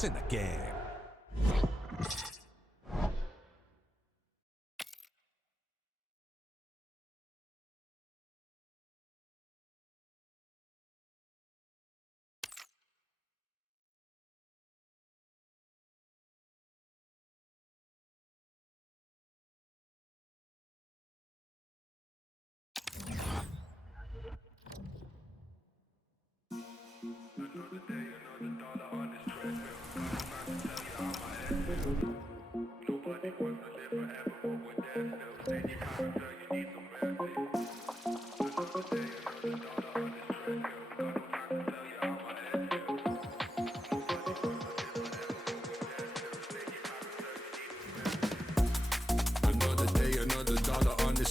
It's in the game.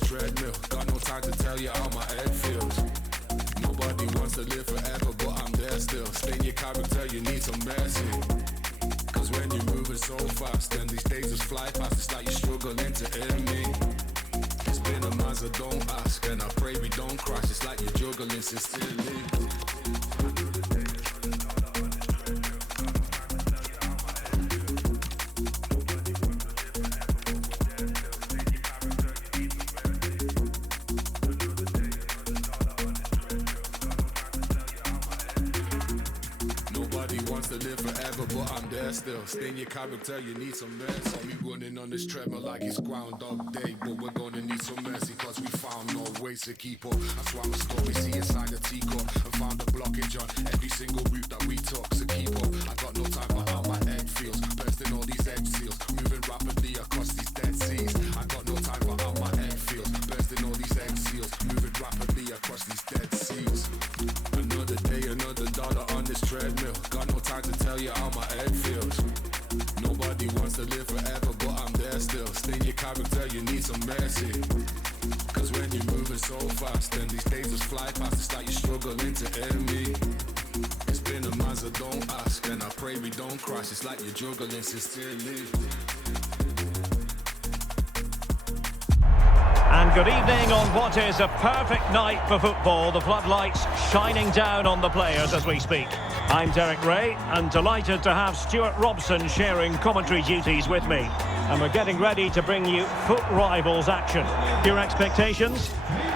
Treadmill, got no time to tell you how my head feels. Nobody wants to live forever, but I'm there still. Stain your character, you need some mercy. Cause when you're moving so fast, then these days just fly past. It's like you're struggling to end me. It's been a month, so don't ask, and I pray we don't crash. It's like you're juggling sincerely. To live forever, but I'm there still. Stain your character, you need some mercy. Saw me running on this treadmill like it's Groundhog Day, but we're gonna need some mercy, cause we found no ways to keep up. I swam a story, see inside a teacup, and found a blockage on every single route that we took. So keep up, I got no time for how my head feels, bursting all these edge seals, moving rapidly across these dead seas. I got no time for how my head feels, bursting all these edge seals, moving rapidly across these dead seas. Another day, another dollar on this treadmill. Got no time to tell you how my head feels. Nobody wants to live forever, but I'm there still. Stain your character, you need some mercy. Cause when you're moving so fast, then these days just fly past. It's like you're struggling to end me. It's been a month, so don't ask, and I pray we don't crash. It's like you're juggling sincerely. And good evening on what is a perfect night for football. The floodlights shining down on the players as we speak. I'm Derek Ray, and delighted to have Stuart Robson sharing commentary duties with me. And we're getting ready to bring you foot rivals action. Your expectations?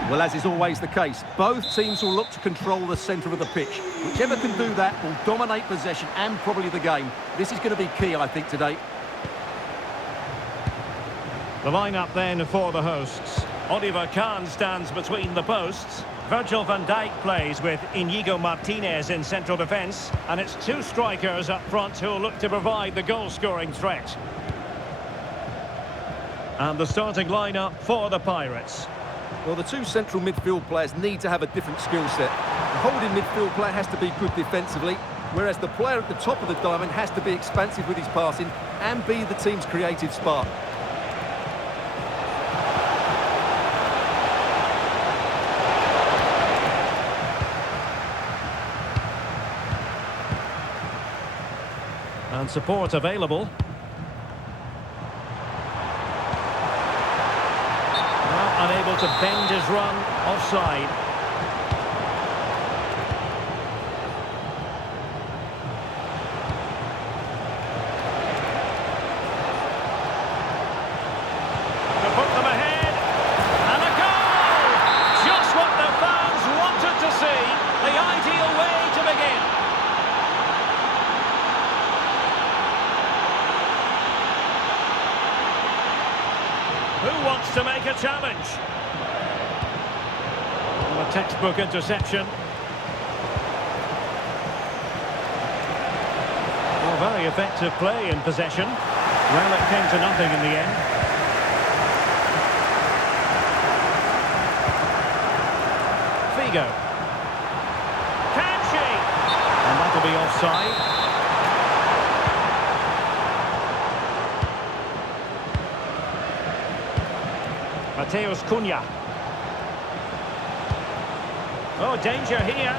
Well, as is always the case, both teams will look to control the centre of the pitch. Whichever can do that will dominate possession and probably the game. This is going to be key, I think, today. The lineup then for the hosts. Oliver Kahn stands between the posts. Virgil van Dijk plays with Inigo Martinez in central defence. And it's two strikers up front who'll look to provide the goal-scoring threat. And the starting lineup for the Pirates. Well, the two central midfield players need to have a different skill set. The holding midfield player has to be good defensively, whereas the player at the top of the diamond has to be expansive with his passing and be the team's creative spark. And support available. Well, unable to bend his run, offside. To put them ahead, and a goal! Just what the fans wanted to see. The ideal way to begin. Who wants to make a challenge? And a textbook interception. Well, very effective play in possession. Well, it came to nothing in the end. Figo. Can she? And that'll be offside. Mateus Cunha. Oh, danger here.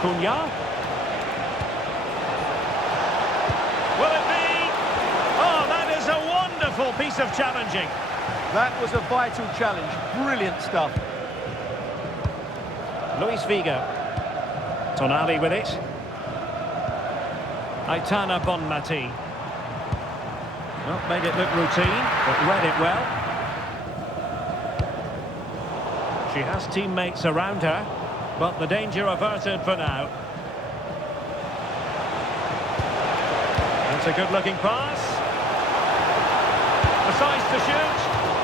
Cunha. Will it be? Oh, that is a wonderful piece of challenging. That was a vital challenge. Brilliant stuff. Luis Figo. Tonali with it. Aitana Bonmati. Well, made it look routine, but read it well. She has teammates around her, but the danger averted for now. That's a good-looking pass. Decides to shoot.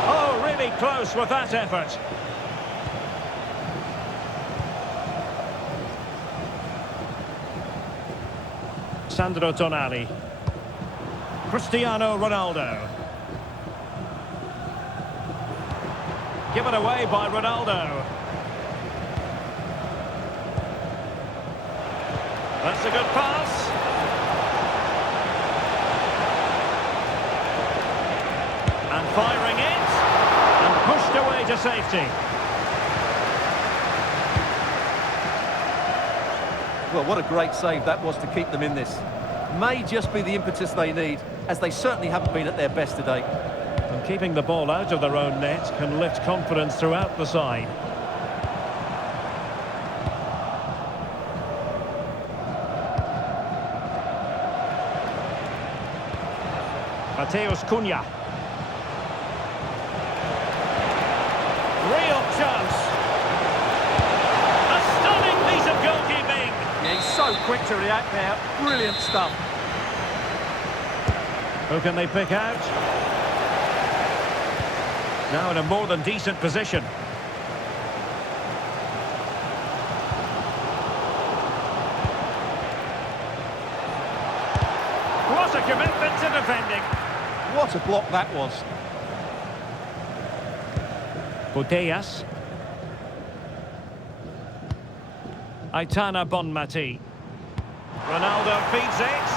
Oh, really close with that effort. Sandro Tonali. Cristiano Ronaldo. Given away by Ronaldo. That's a good pass. And firing it. And pushed away to safety. Well, what a great save that was to keep them in this. May just be the impetus they need, as they certainly haven't been at their best today. And keeping the ball out of their own net can lift confidence throughout the side. Matheus Cunha. Real chance. A stunning piece of goalkeeping. Yeah, he's so quick to react there. Brilliant stuff. Who can they pick out? Now in a more than decent position. What a commitment to defending. What a block that was. Putellas. Aitana Bonmati. Ronaldo feeds it.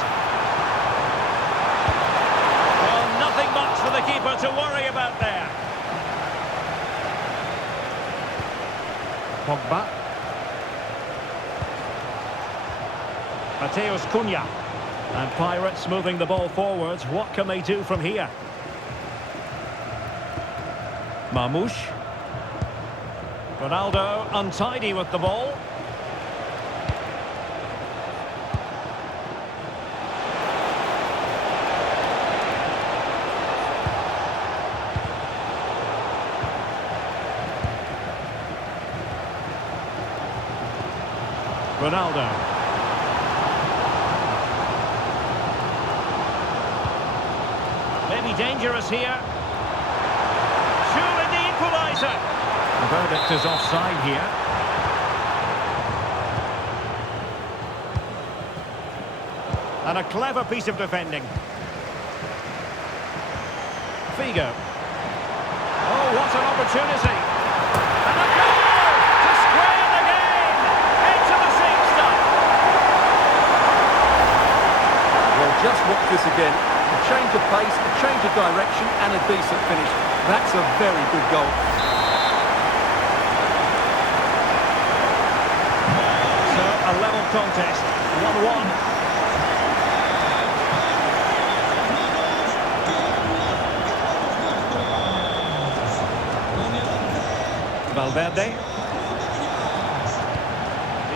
Well, nothing much for the keeper to worry about there. Pogba. Matheus Cunha. And Pirates moving the ball forwards. What can they do from here? Marmoush. Ronaldo untidy with the ball. Ronaldo. Maybe dangerous here. Surely the equaliser. The verdict is offside here. And a clever piece of defending. Figo. Oh, what an opportunity. And a goal to square the game. Into the same stuff. Well, just watch this again. A change of pace, a change of direction, and a decent finish. That's a very good goal. So, a level contest, 1-1. Valverde.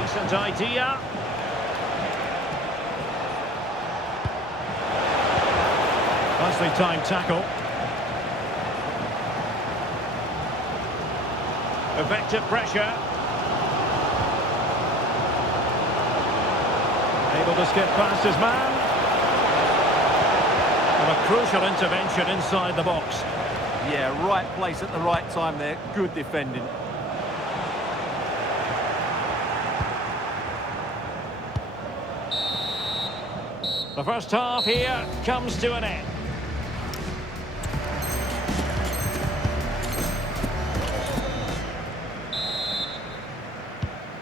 Decent idea. Nicely timed tackle. Effective pressure. Able to skip past his man. And a crucial intervention inside the box. Yeah, right place at the right time there. Good defending. The first half here comes to an end.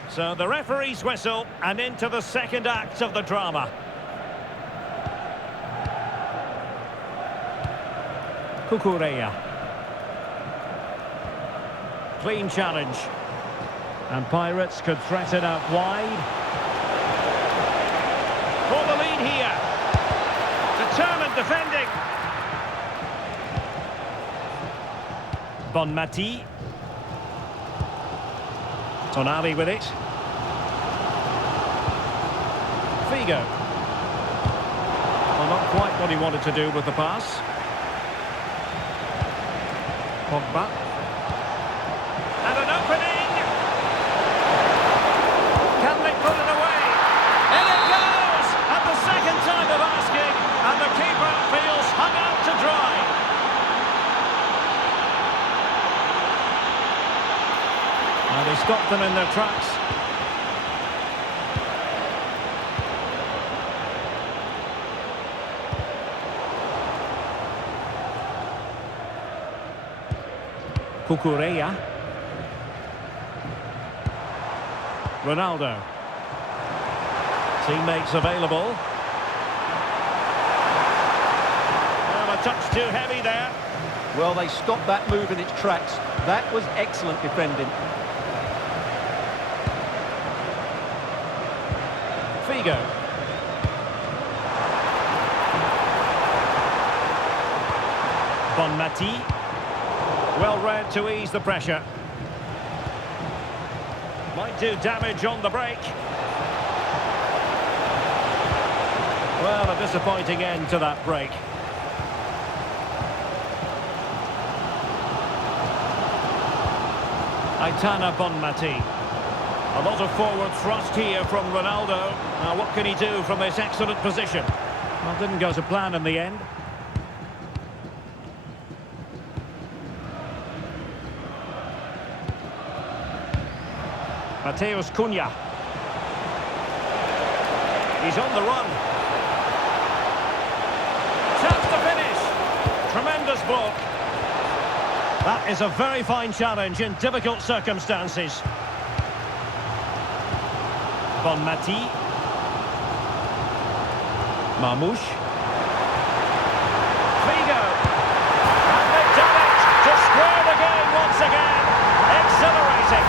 So the referee's whistle and into the second act of the drama. Cucurella. Clean challenge. And Pirates could threaten out wide. For the lead here. Determined defending. Bonmati. Tonali with it. Figo. Well, not quite what he wanted to do with the pass. Pogba. And an opening! Can they put it away? In it goes! At the second time of asking, and the keeper feels hung out to dry. Now they stopped them in their tracks. Cucurella. Ronaldo. Teammates available. Well, a touch too heavy there. Well, they stopped that move in its tracks. That was excellent defending. Figo. Bonmati. Well read to ease the pressure. Might do damage on the break. Well, a disappointing end to that break. Aitana Bonmati. A lot of forward thrust here from Ronaldo. Now, what can he do from this excellent position? Well, didn't go to plan in the end. Matheus Cunha. He's on the run. Chance to finish. Tremendous block. That is a very fine challenge in difficult circumstances. Bonmati. Marmoush. Figo. And they've done it to square the game once again. Exhilarating.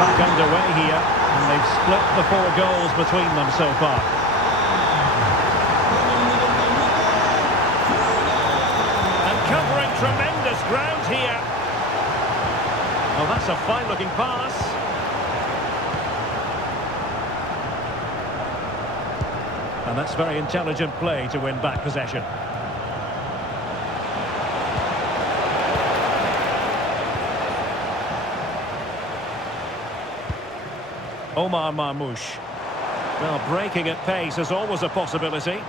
Back underway here, and they've split the 4 goals between them so far. And covering tremendous ground here. Oh, that's a fine-looking pass. And that's very intelligent play to win back possession. Omar Marmoush. Well, breaking at pace is always a possibility. Can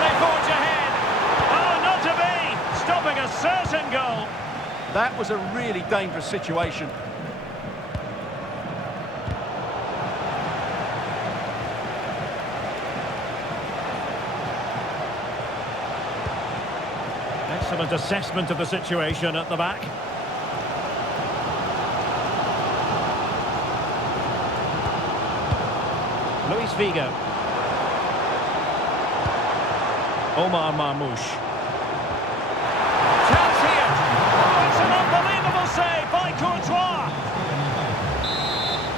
they forge ahead? Oh, not to be! Stopping a certain goal. That was a really dangerous situation. Excellent assessment of the situation at the back. Luis Figo. Omar Marmoush. Chance here. Oh, it's an unbelievable save by Courtois.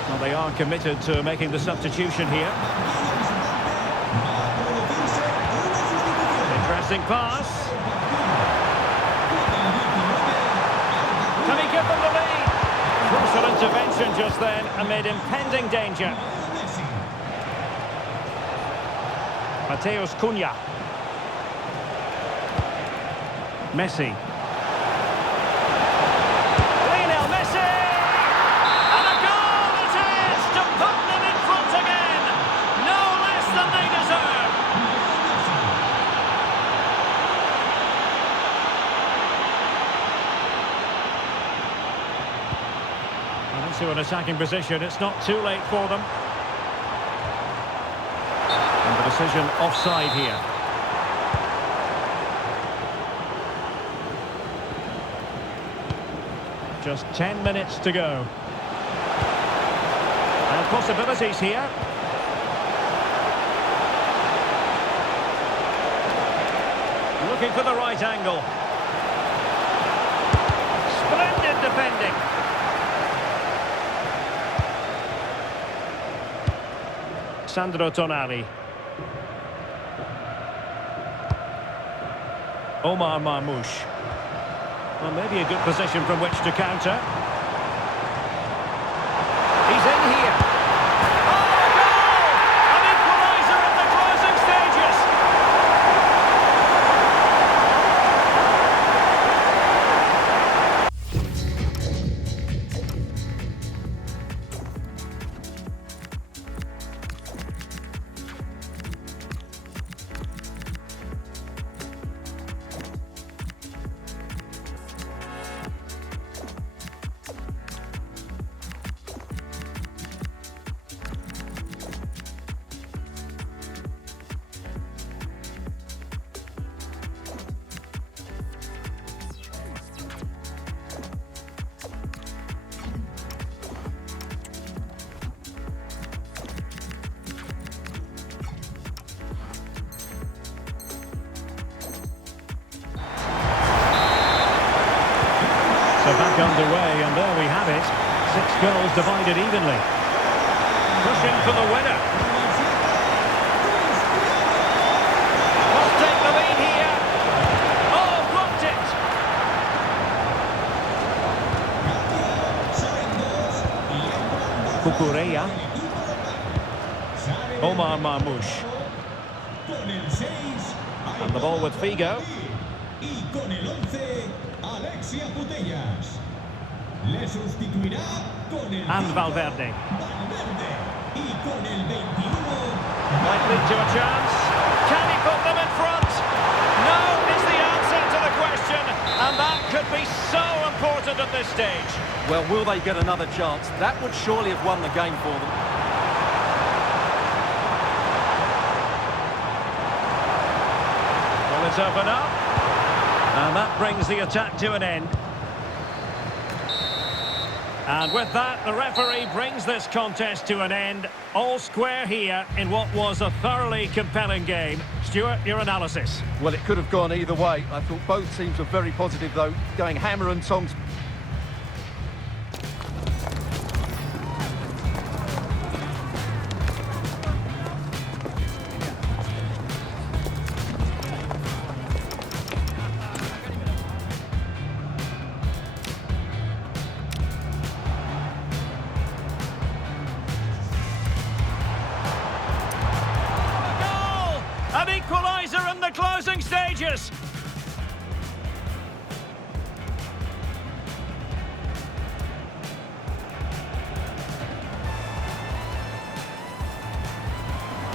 Well, they are committed to making the substitution here. Interesting pass. Can he give them the lead? Crucial intervention just then amid impending danger. Matheus Cunha. Messi. Lionel Messi! And a goal it is to put them in front again! No less than they deserve! And into an attacking position, it's not too late for them. The decision offside here. Just 10 minutes to go. And possibilities here. Looking for the right angle. Splendid defending. Sandro Tonali. Omar Marmoush. Well, maybe a good position from which to counter. here. Oh, a goal! An equaliser in the closing stages. So back underway, and there we have it. 6 goals divided evenly. Pushing for the winner. Must take the lead here. Oh, blocked it. Cucurella. Omar Marmoush. And the ball with Figo. Alexia Putellas. Le sustituirá con el And Valverde. Valverde. Y con el 21. Might lead to a chance. Can he put them in front? No is the answer to the question. And that could be so important at this stage. Well, will they get another chance? That would surely have won the game for them. Well, it's open up. And that brings the attack to an end. And with that, the referee brings this contest to an end. All square here in what was a thoroughly compelling game. Stuart, your analysis? Well, it could have gone either way. I thought both teams were very positive, though, going hammer and tongs. An equaliser in the closing stages.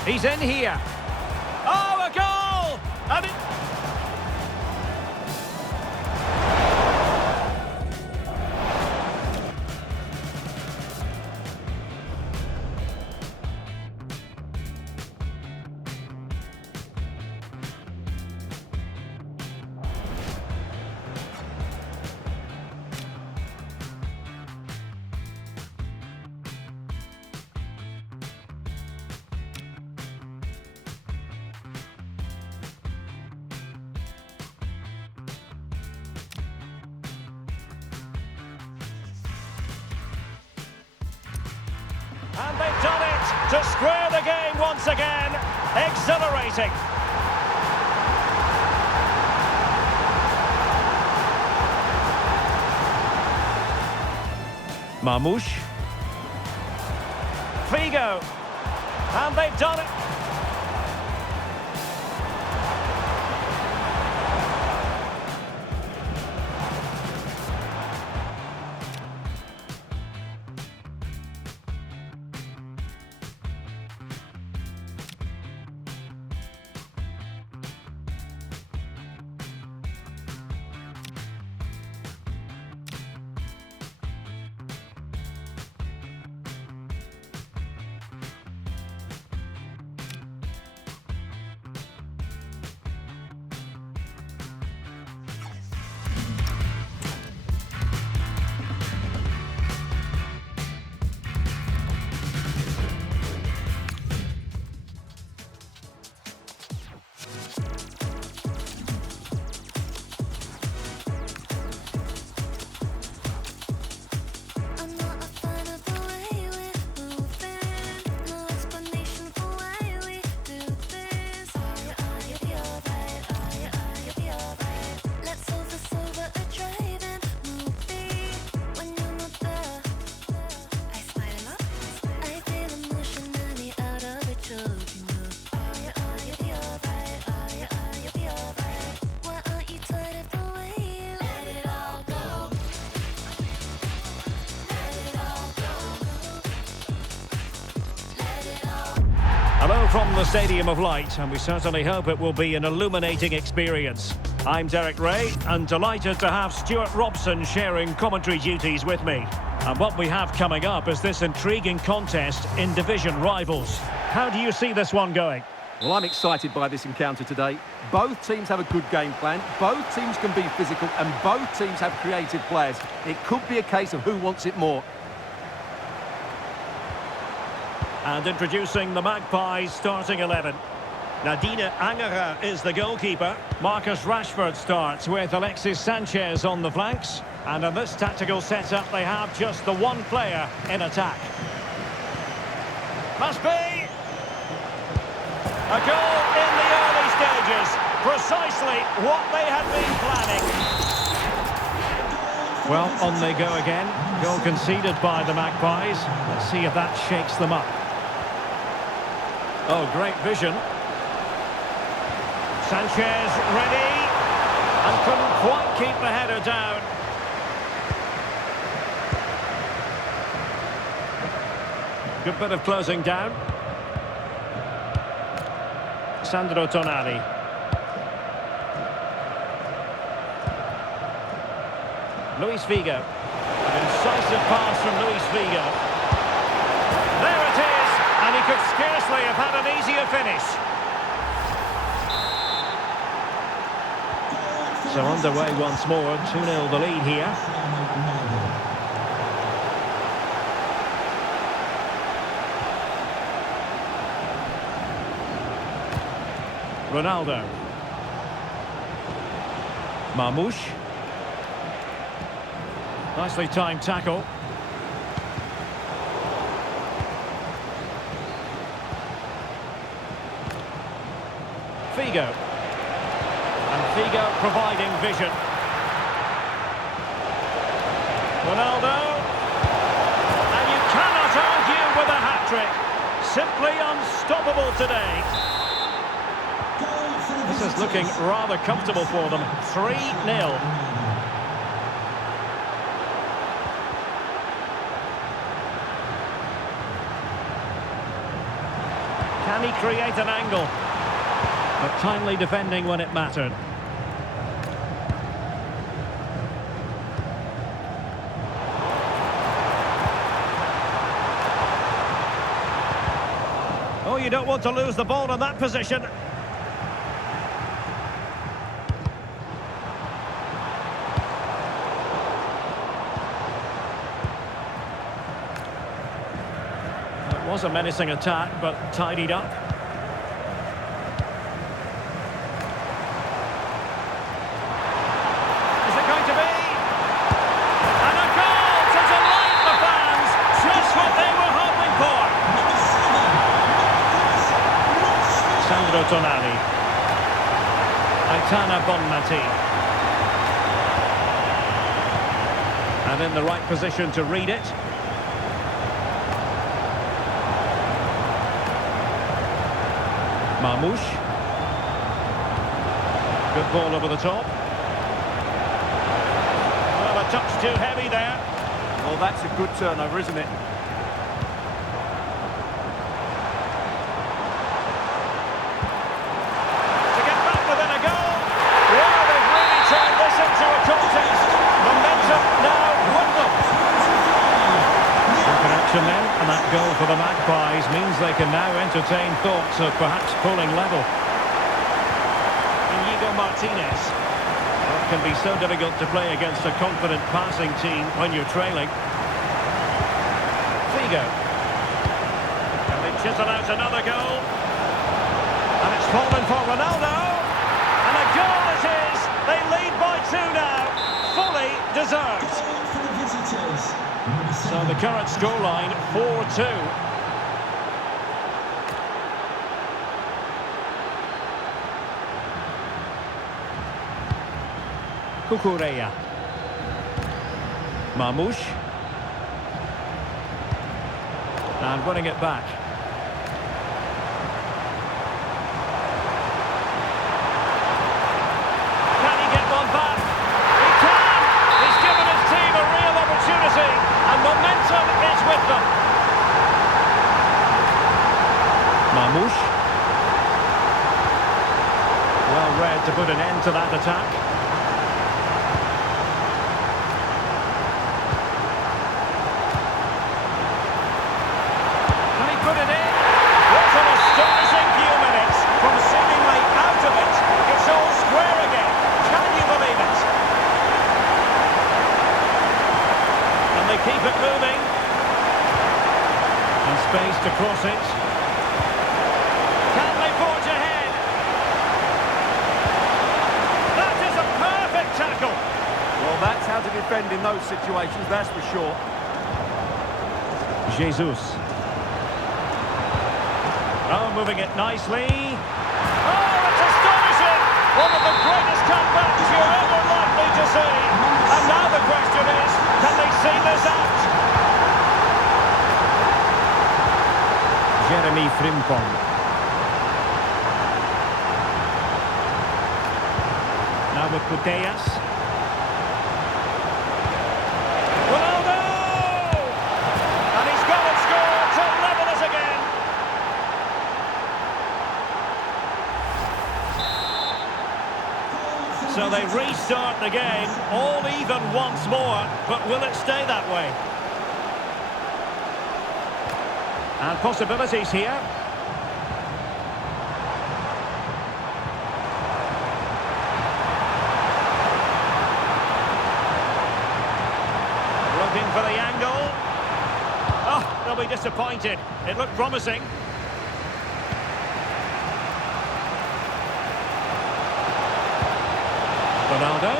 He's in here. Oh, a goal! And And they've done it to square the game once again. Exhilarating. Marmoush. Figo. And they've done it. from the Stadium of Light, and we certainly hope it will be an illuminating experience. I'm Derek Ray, and delighted to have Stuart Robson sharing commentary duties with me. And what we have coming up is this intriguing contest in division rivals. How do you see this one going? Well, I'm excited by this encounter today. Both teams have a good game plan, both teams can be physical, and both teams have creative players. It could be a case of who wants it more. And introducing the Magpies starting 11. Nadine Angerer is the goalkeeper. Marcus Rashford starts with Alexis Sanchez on the flanks. And in this tactical setup, they have just the one player in attack. Must be a goal in the early stages. Precisely what they had been planning. Well, on they go again. Goal conceded by the Magpies. Let's see if that shakes them up. Oh, great vision. Sanchez ready. And couldn't quite keep the header down. Good bit of closing down. Sandro Tonali. Luis Figo. An incisive pass from Luis Figo. There it is, and he could scarcely have had an easier finish. So underway once more, 2-0 the lead here. Ronaldo. Marmoush. Nicely timed tackle. Figo. And Figo providing vision. Ronaldo. And you cannot argue with a hat-trick. Simply unstoppable today. This is looking rather comfortable for them. 3-0. Can he create an angle? But timely defending when it mattered. Oh, you don't want to lose the ball in that position. It was a menacing attack, but tidied up. Is it going to be? And a goal to delight the fans! Just what they were hoping for! Sandro Tonali. Aitana Bonmati. And in the right position to read it. Marmoush. Good ball over the top. Well, a touch too heavy there. Well, that's a good turnover, isn't it? To get back within a goal. Well, they've really turned this into a contest. Momentum now with them. Good action then, and that goal for the Magpies means they can now entertain thoughts of perhaps pulling level. Inigo Martinez. Well, it can be so difficult to play against a confident passing team when you're trailing. Figo. Can they chisel out another goal? And it's fallen for Ronaldo. And a goal it is. They lead by 2 now. Fully deserved. So the current scoreline, 4-2. Cucurella. Marmoush. And winning it back. Can he get one back? He can! He's given his team a real opportunity, and momentum is with them. Marmoush. red to put an end to that attack. And he put it in. What an astonishing few minutes. From seemingly out of it, it's all square again. Can you believe it? And they keep it moving. And space to cross it. Can they forge ahead? That is a perfect tackle. Well, that's how to defend in those situations, that's for sure. Jesus. Oh, moving it nicely. Oh, it's astonishing! One of the greatest comebacks you're ever likely to see. And now the question is, can they see this out? Jeremy Frimpong. Now with Putellas. Ronaldo! And he's got it scored to level us again. So they restart the game, all even once more, but will it stay that way? And possibilities here. Looking for the angle. Oh, they'll be disappointed. It looked promising. Ronaldo.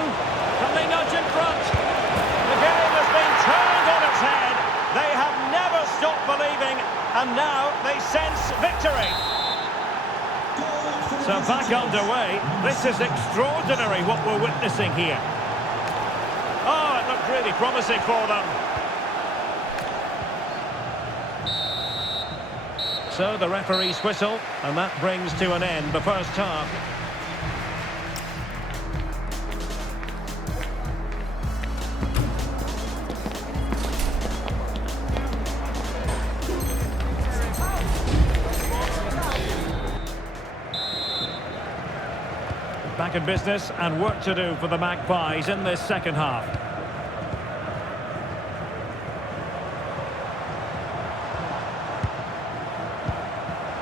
Can they nudge in front? The game has been turned on its head. They have never stopped believing, and now they sense victory. So back underway. This is extraordinary what we're witnessing here. Oh, it looked really promising for them. So the referee's whistle, and that brings to an end the first half. Back in business and work to do for the Magpies in this second half.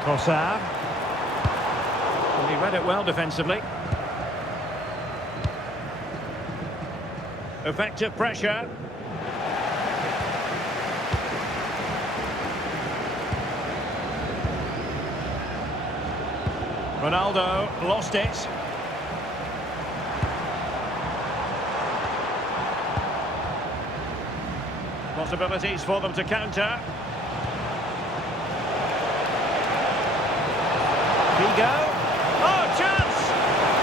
Trossard. And he read it well defensively. Effective pressure. Ronaldo lost it. Possibilities for them to counter. Figo. Oh, chance!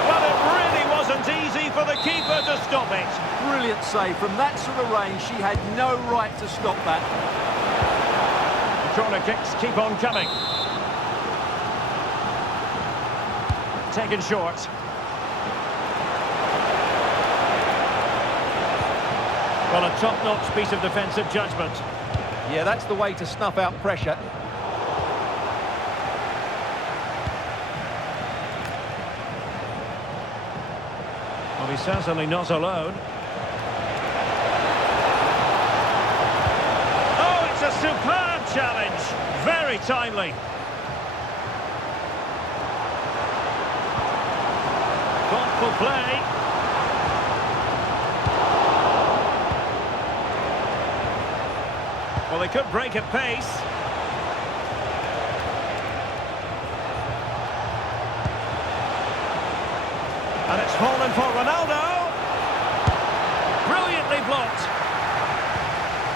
Well, it really wasn't easy for the keeper to stop it. Brilliant save. From that sort of range, she had no right to stop that. The corner kicks keep on coming. Taken short. Well, a top-notch piece of defensive judgment. Yeah, that's the way to snuff out pressure. Well, he's certainly not alone. Oh, it's a superb challenge. Very timely. Thoughtful play. Well, they could break at pace. And it's fallen for Ronaldo. Brilliantly blocked.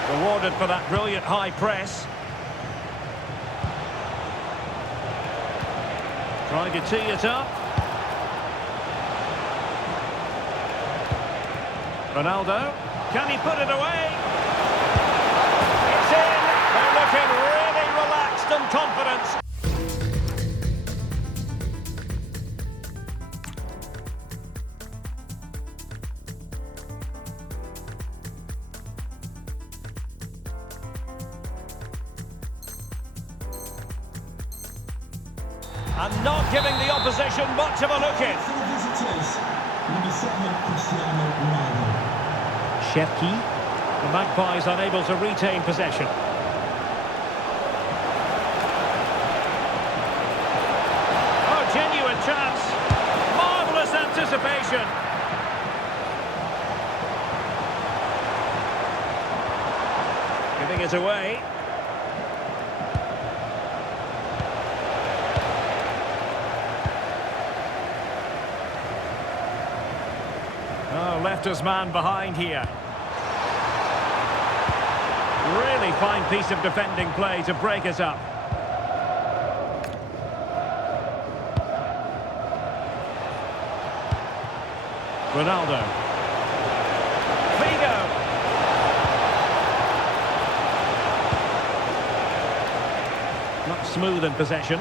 Rewarded for that brilliant high press. Trying to tee it up. Ronaldo. Can he put it away? They're looking really relaxed and confident. And not giving the opposition much of a look in. CR7, Cristiano Ronaldo. Shevki. The Magpies unable to retain possession. Oh, genuine chance. Marvellous anticipation. Giving it away. Oh, left his man behind here. Really fine piece of defending play to break it up. Ronaldo. Figo. Not smooth in possession.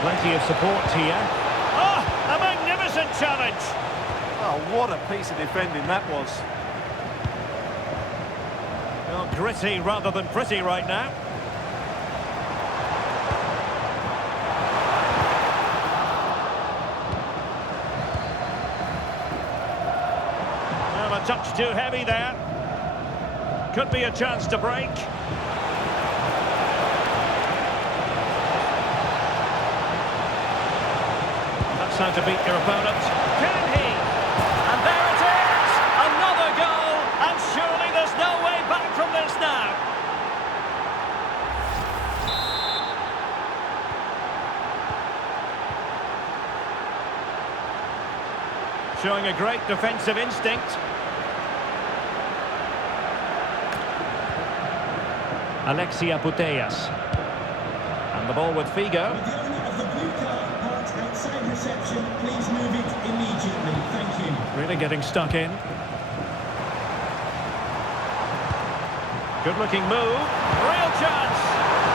Plenty of support here. Oh, a magnificent challenge. Oh, what a piece of defending that was. Well, gritty rather than pretty right now. Well, a touch too heavy there. Could be a chance to break. That's how to beat your opponent. Can he? And there it is! Another goal! And surely there's no way back from this now. Showing a great defensive instinct. Alexia Putellas. And the ball with Figo. With the owner of the blue car parked outside reception, please move it immediately. Thank you. Really getting stuck in. Good looking move. Real chance.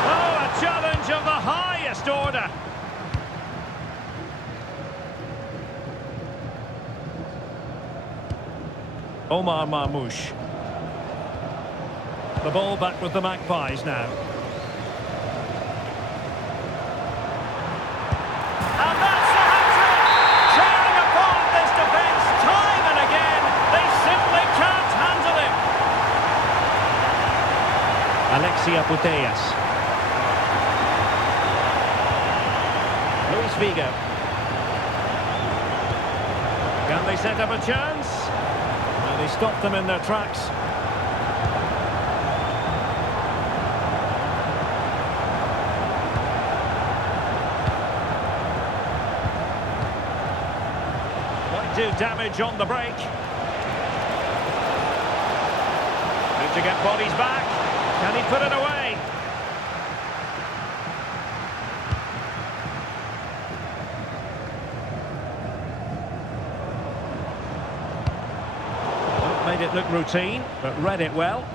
Oh, a challenge of the highest order. Omar Marmoush. The ball back with the Magpies now. And that's the hat-trick! Tearing apart this defence time and again. They simply can't handle him. Alexia Putellas. Luis Figo. Can they set up a chance? Well, they stopped them in their tracks. Do damage on the break. Need to get bodies back. Can he put it away? Well, made it look routine, but read it well.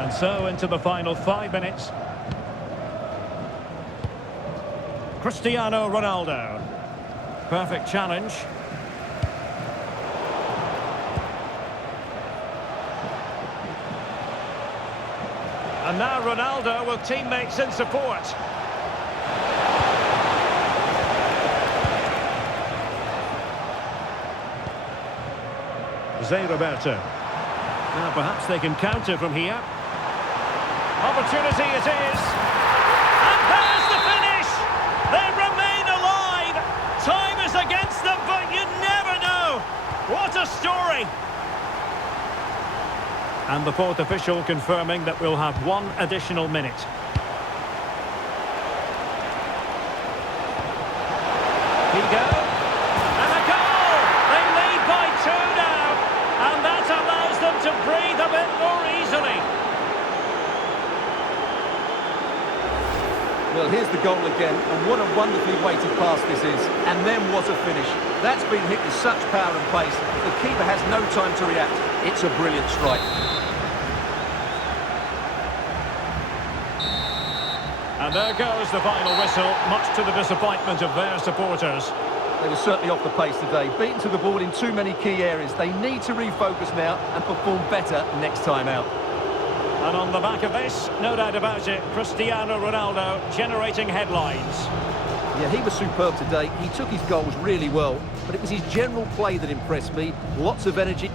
And so into the final 5 minutes. Cristiano Ronaldo. Perfect challenge. And now Ronaldo with teammates in support. Zé Roberto. Now perhaps they can counter from here. Opportunity it is. And there's the finish! They remain alive! Time is against them, but you never know! What a story! And the fourth official confirming that we'll have 1 additional minute. Figo. And a goal! They lead by 2 now. And that allows them to breathe a bit more easily. Well, here's the goal again, and what a wonderfully weighted pass this is. And then what a finish. That's been hit with such power and pace. The keeper has no time to react. It's a brilliant strike. And there goes the final whistle, much to the disappointment of their supporters. They were certainly off the pace today, beaten to the ball in too many key areas. They need to refocus now and perform better next time out. And on the back of this, no doubt about it, Cristiano Ronaldo generating headlines. Yeah, he was superb today. He took his goals really well, but it was his general play that impressed me. Lots of energy.